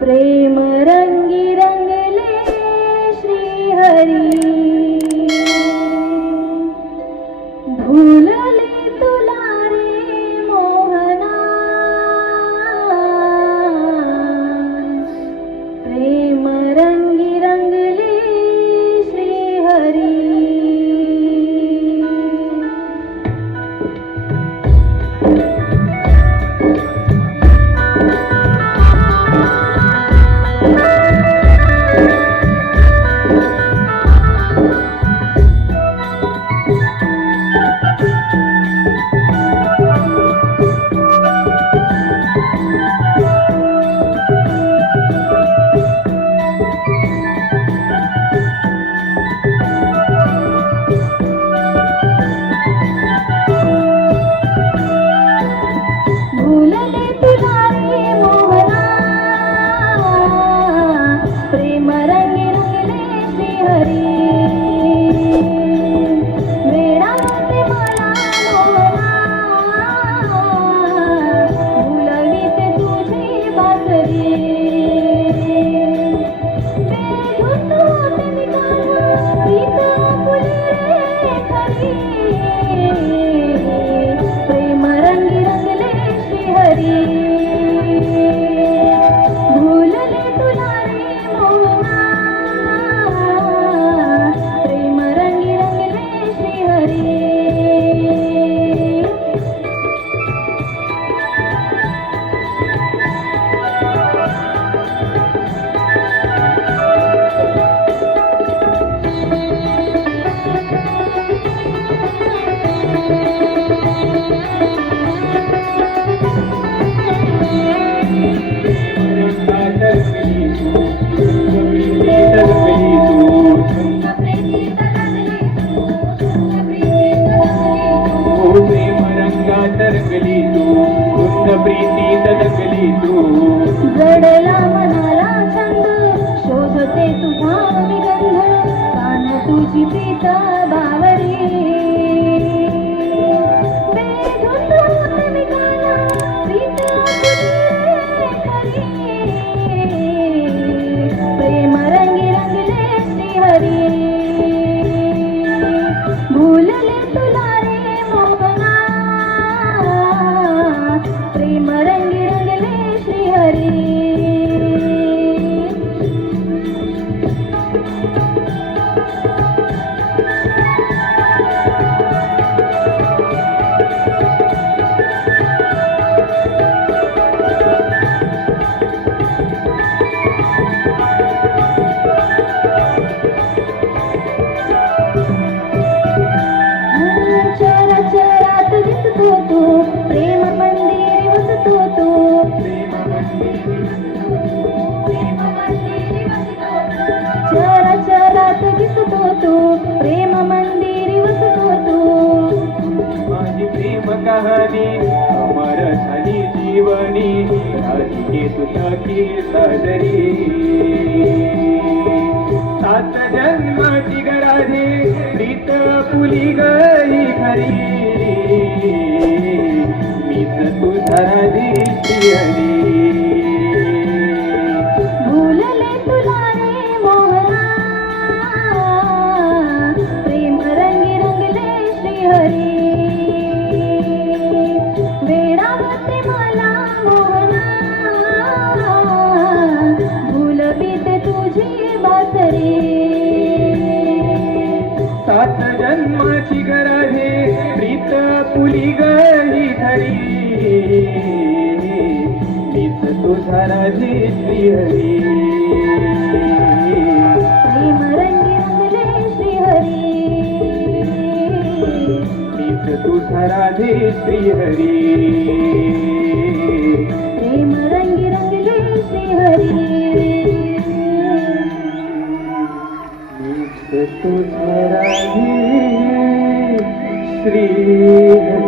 pray भूलले तुला रे मोगना प्रेम रंगी रंगले श्री हरी Thank you. राहणी अमर झाली जीवनी राहिली सुखी सदरी सात जन्माची गराधी प्रीत पुली गई खरी. मीच तुझा प्रियरी देवाची गरजे प्रीत पुली गही धरी प्रीत तुझा राजे श्रीहरी. तुझा राधे श्रीहरी. प्रेम रंगी रंगले श्रीहरी तुझा राधे श्री